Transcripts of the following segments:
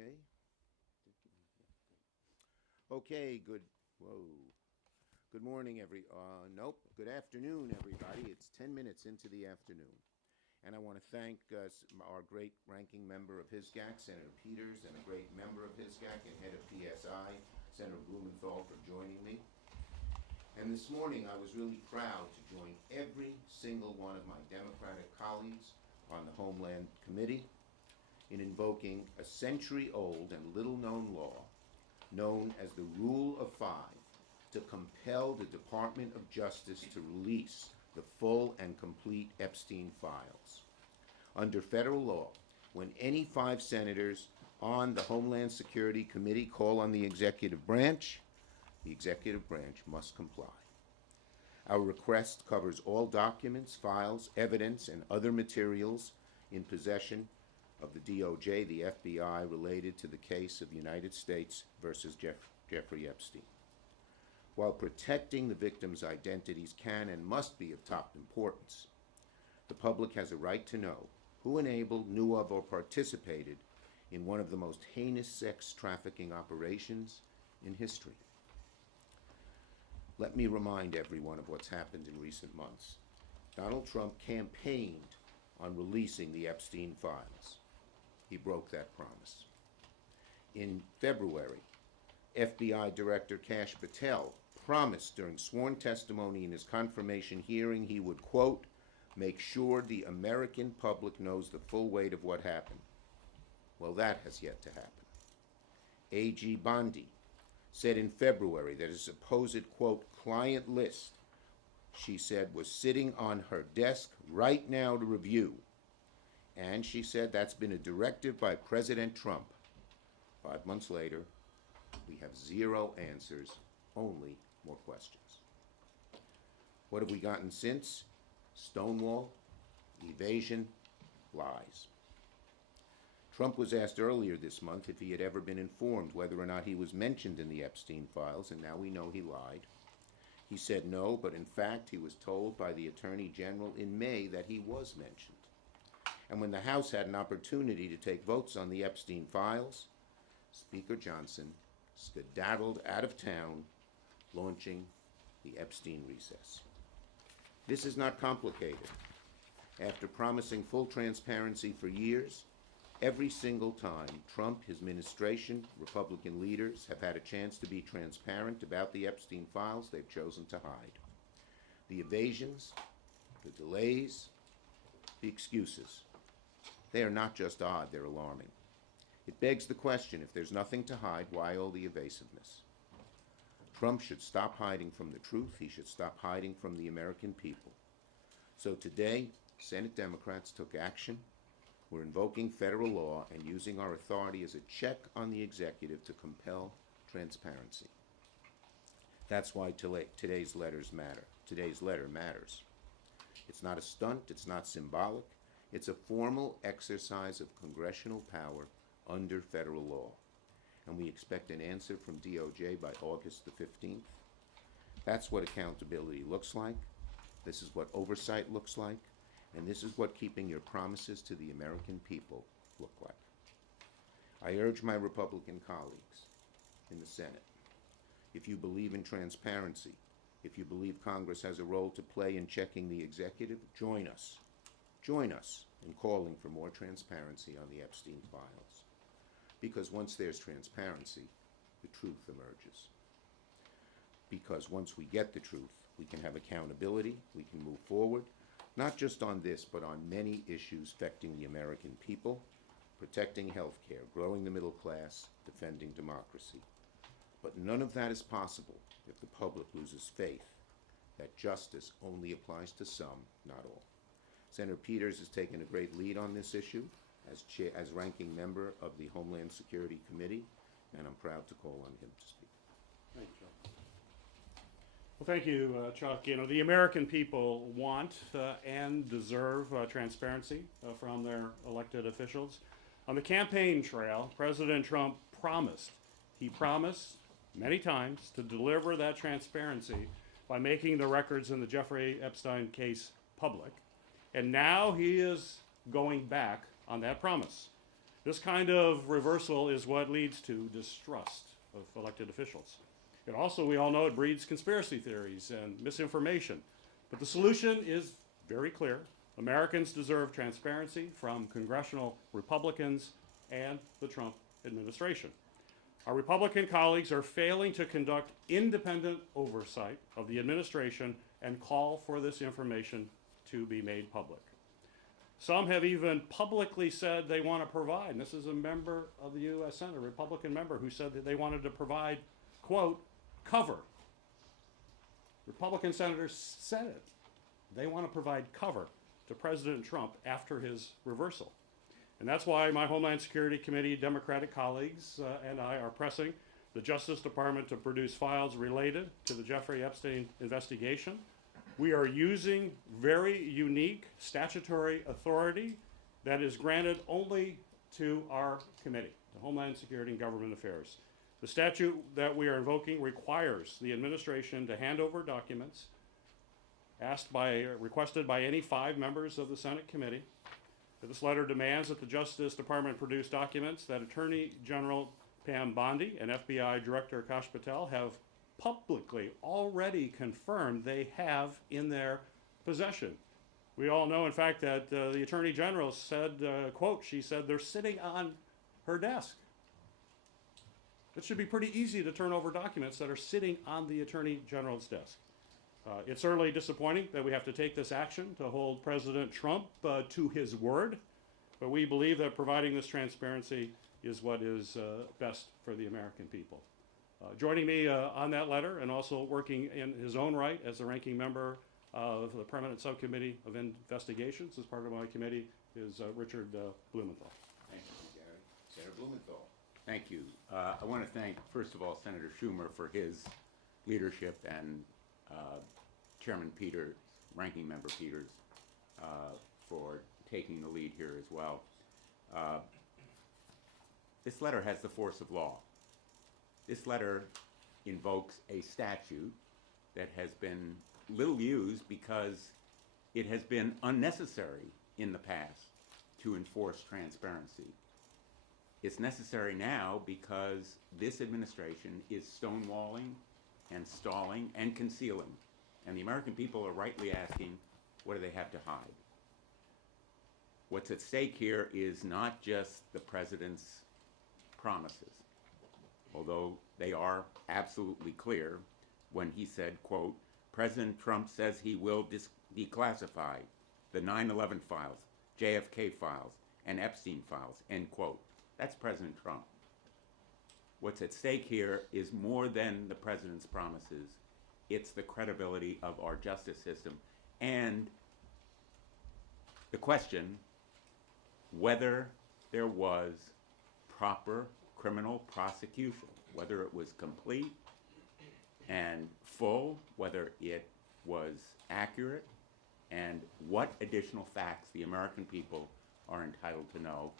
Okay. Okay, good morning, nope, good afternoon, everybody. It's 10 minutes into the afternoon. And I want to thank our great ranking member of HISGAC, Senator Peters, and a great member of HISGAC and head of PSI, Senator Blumenthal, for joining me. And this morning I was really proud to join every single one of my Democratic colleagues on the Homeland Committee in invoking a century-old and little-known law known as the Rule of Five to compel the Department of Justice to release the full and complete Epstein files. Under federal law, when any 5 senators on the Homeland Security Committee call on the executive branch must comply. Our request covers all documents, files, evidence, and other materials in possession of the DOJ, the FBI, related to the case of United States versus Jeffrey Epstein. While protecting the victims' identities can and must be of top importance, the public has a right to know who enabled, knew of, or participated in one of the most heinous sex trafficking operations in history. Let me remind everyone of what's happened in recent months. Donald Trump campaigned on releasing the Epstein files. He broke that promise. In February, FBI Director Kash Patel promised during sworn testimony in his confirmation hearing he would, quote, make sure the American public knows the full weight of what happened. Well, that has yet to happen. A.G. Bondi said in February that his supposed, quote, client list, she said, was sitting on her desk right now to review. And she said that's been a directive by President Trump. 5 months later, we have 0 answers, only more questions. What have we gotten since? Stonewall, evasion, lies. Trump was asked earlier this month if he had ever been informed whether or not he was mentioned in the Epstein files, and now we know he lied. He said no, but in fact he was told by the Attorney General in May that he was mentioned. And when the House had an opportunity to take votes on the Epstein files, Speaker Johnson skedaddled out of town, launching the Epstein recess. This is not complicated. After promising full transparency for years, every single time Trump, his administration, Republican leaders have had a chance to be transparent about the Epstein files, they've chosen to hide. The evasions, the delays, the excuses, they are not just odd, they're alarming. It begs the question, if there's nothing to hide, why all the evasiveness? Trump should stop hiding from the truth. He should stop hiding from the American people. So today, Senate Democrats took action. We're invoking federal law and using our authority as a check on the executive to compel transparency. That's why today's letter matters. It's not a stunt, it's not symbolic. It's a formal exercise of congressional power under federal law. And we expect an answer from DOJ by August the 15th. That's what accountability looks like. This is what oversight looks like. And this is what keeping your promises to the American people look like. I urge my Republican colleagues in the Senate, if you believe in transparency, if you believe Congress has a role to play in checking the executive, join us. Join us in calling for more transparency on the Epstein files. Because once there's transparency, the truth emerges. Because once we get the truth, we can have accountability, we can move forward, not just on this, but on many issues affecting the American people, protecting health care, growing the middle class, defending democracy. But none of that is possible if the public loses faith that justice only applies to some, not all. Senator Peters has taken a great lead on this issue as ranking member of the Homeland Security Committee, and I'm proud to call on him to speak. Thank you, Chuck. Well, thank you, Chuck. You know, the American people want and deserve transparency from their elected officials. On the campaign trail, President Trump promised many times to deliver that transparency by making the records in the Jeffrey Epstein case public. And now he is going back on that promise. This kind of reversal is what leads to distrust of elected officials. It also, we all know, it breeds conspiracy theories and misinformation. But the solution is very clear. Americans deserve transparency from congressional Republicans and the Trump administration. Our Republican colleagues are failing to conduct independent oversight of the administration and call for this information to be made public. Some have even publicly said they want to provide, and this is a member of the U.S. Senate, a Republican member, who said that they wanted to provide, quote, cover. Republican senators said it. They want to provide cover to President Trump after his reversal. And that's why my Homeland Security Committee Democratic colleagues and I are pressing the Justice Department to produce files related to the Jeffrey Epstein investigation. We are using very unique statutory authority that is granted only to our committee, the Homeland Security and Government Affairs. The statute that we are invoking requires the administration to hand over documents requested by any 5 members of the Senate committee. This letter demands that the Justice Department produce documents that Attorney General Pam Bondi and FBI Director Akash Patel have publicly already confirmed they have in their possession. We all know, in fact, that the Attorney General said, quote, she said they're sitting on her desk. It should be pretty easy to turn over documents that are sitting on the Attorney General's desk. It's certainly disappointing that we have to take this action to hold President Trump to his word, but we believe that providing this transparency is what is best for the American people. Joining me on that letter and also working in his own right as the ranking member of the Permanent Subcommittee of Investigations as part of my committee is Richard Blumenthal. Thank you, Gary. Senator Blumenthal. Thank you. I want to thank, first of all, Senator Schumer for his leadership and Chairman Peters, Ranking Member Peters, for taking the lead here as well. This letter has the force of law. This letter invokes a statute that has been little used because it has been unnecessary in the past to enforce transparency. It's necessary now because this administration is stonewalling and stalling and concealing. And the American people are rightly asking, what do they have to hide? What's at stake here is not just the president's promises, although they are absolutely clear when he said, quote, President Trump says he will declassify the 9/11 files, JFK files, and Epstein files, end quote. That's President Trump. What's at stake here is more than the president's promises. It's the credibility of our justice system and the question whether there was proper criminal prosecution, whether it was complete and full, whether it was accurate, and what additional facts the American people are entitled to know.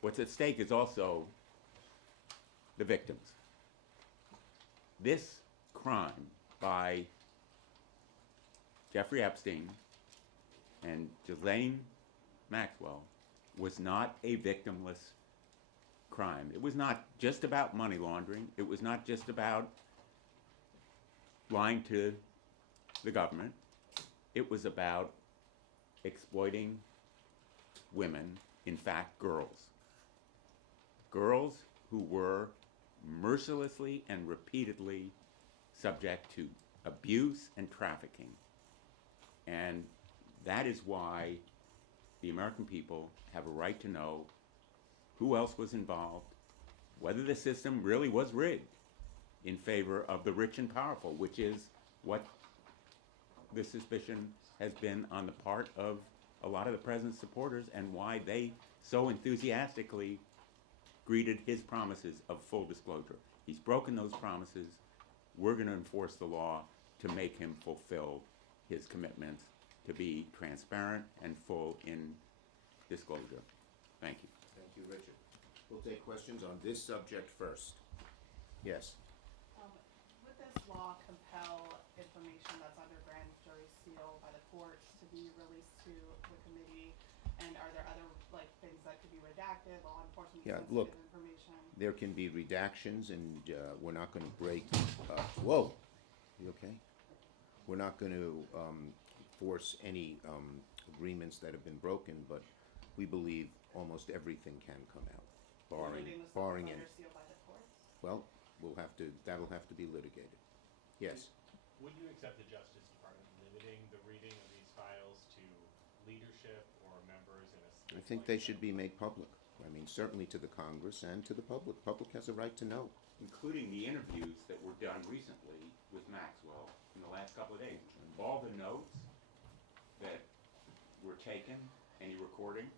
What's at stake is also the victims. This crime by Jeffrey Epstein and Ghislaine Maxwell was not a victimless crime. It was not just about money laundering. It was not just about lying to the government. It was about exploiting women, in fact, girls. Girls who were mercilessly and repeatedly subject to abuse and trafficking. And that is why the American people have a right to know who else was involved, whether the system really was rigged in favor of the rich and powerful, which is what the suspicion has been on the part of a lot of the president's supporters and why they so enthusiastically greeted his promises of full disclosure. He's broken those promises. We're going to enforce the law to make him fulfill his commitments to be transparent and full in disclosure. Thank you. Thank you, Richard. We'll take questions on this subject first. Yes. Would this law compel information that's under grand jury seal by the courts to be released to the committee? And are there other things that could be redacted, law enforcement Yeah, sensitive look. information. There can be redactions, and we're not going to break. Whoa, you okay? We're not going to force any agreements that have been broken, but we believe almost everything can come out, Limiting the stuff barring that's any. under seal by the courts. Well, that'll have to be litigated. Yes. Would you accept the Justice Department limiting the reading of these files to leadership or members in a? I think they should be made public. I mean, certainly to the Congress and to the public. Public has a right to know. Including the interviews that were done recently with Maxwell in the last couple of days. All the notes that were taken, any recordings,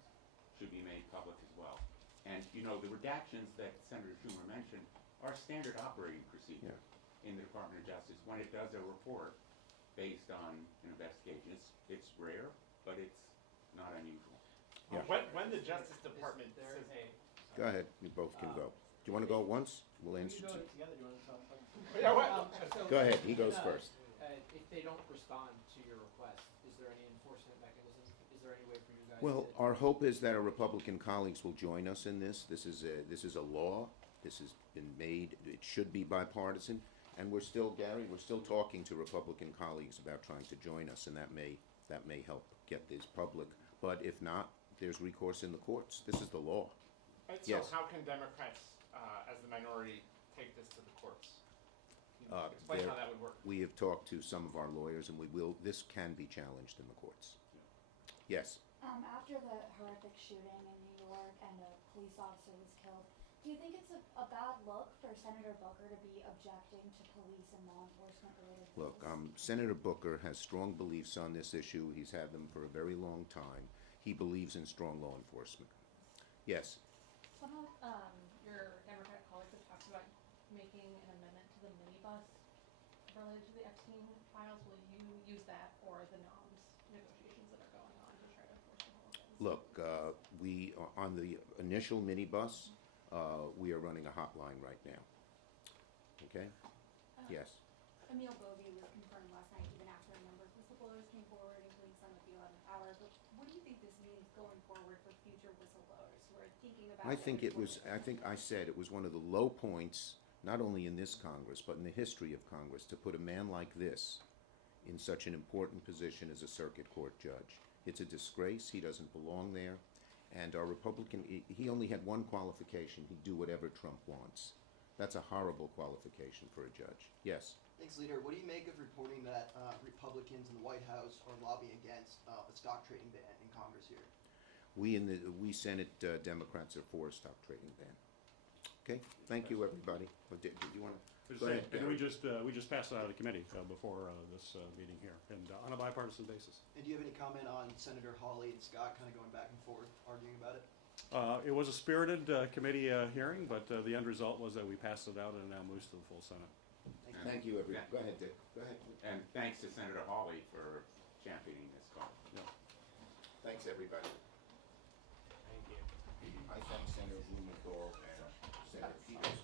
should be made public as well. And, you know, the redactions that Senator Schumer mentioned are standard operating procedure in the Department of Justice. When it does a report based on an investigation, it's rare, but it's not unusual. Yeah. When the Justice Department says, hey, Go ahead, you both can go. Do you want to go at once? We'll answer. You go together, do you want to talk? Yeah, what? Go ahead, he goes first. If they don't respond to your request, is there any enforcement mechanism? Is there any way for you guys Well, to? our hope is that our Republican colleagues will join us in this. This is a law. This has been made. It should be bipartisan. And we're still, Gary, we're still talking to Republican colleagues about trying to join us, and that may help get this public. But if not, there's recourse in the courts. This is the law. so Yes. how can Democrats, as the minority, take this to the courts? Explain how that would work. We have talked to some of our lawyers, and this can be challenged in the courts. Yes. After the horrific shooting in New York and a police officer was killed, do you think it's a bad look for Senator Booker to be objecting to police and law enforcement related Look, bills? Senator Booker has strong beliefs on this issue. He's had them for a very long time. He believes in strong law enforcement. Yes. Some of your Democratic colleagues have talked about making an amendment to the minibus related to the Epstein files. Will you use that or the NOMS negotiations that are going on to try to force the whole thing? Look, we on the initial minibus, we are running a hotline right now. Okay? Yes. Emil Bovee was confirmed last night, even after a number of whistleblowers came forward, including some at the 11th hour. But what do you think this means going forward for future whistleblowers who are thinking about? I think I said it was one of the low points, not only in this Congress, but in the history of Congress, to put a man like this in such an important position as a circuit court judge. It's a disgrace. He doesn't belong there. And our Republican, he only had one qualification. He'd do whatever Trump wants. That's a horrible qualification for a judge. Yes. Thanks, Leader. What do you make of reporting that Republicans in the White House are lobbying against a stock trading ban in Congress here? We Senate Democrats are for a stock trading ban. Okay. Thank you, everybody. Did you want to? Go ahead, And Gary. we just passed it out of the committee before this meeting here, and on a bipartisan basis. And do you have any comment on Senator Hawley and Scott kind of going back and forth, arguing about it? It was a spirited committee hearing, but the end result was that we passed it out and it now moves to the full Senate. Thank you, everybody. Go ahead, Dick. Go ahead. And thanks to Senator Hawley for championing this cause. Thanks, everybody. Thank you. I thank Senator Blumenthal and Senator Peters.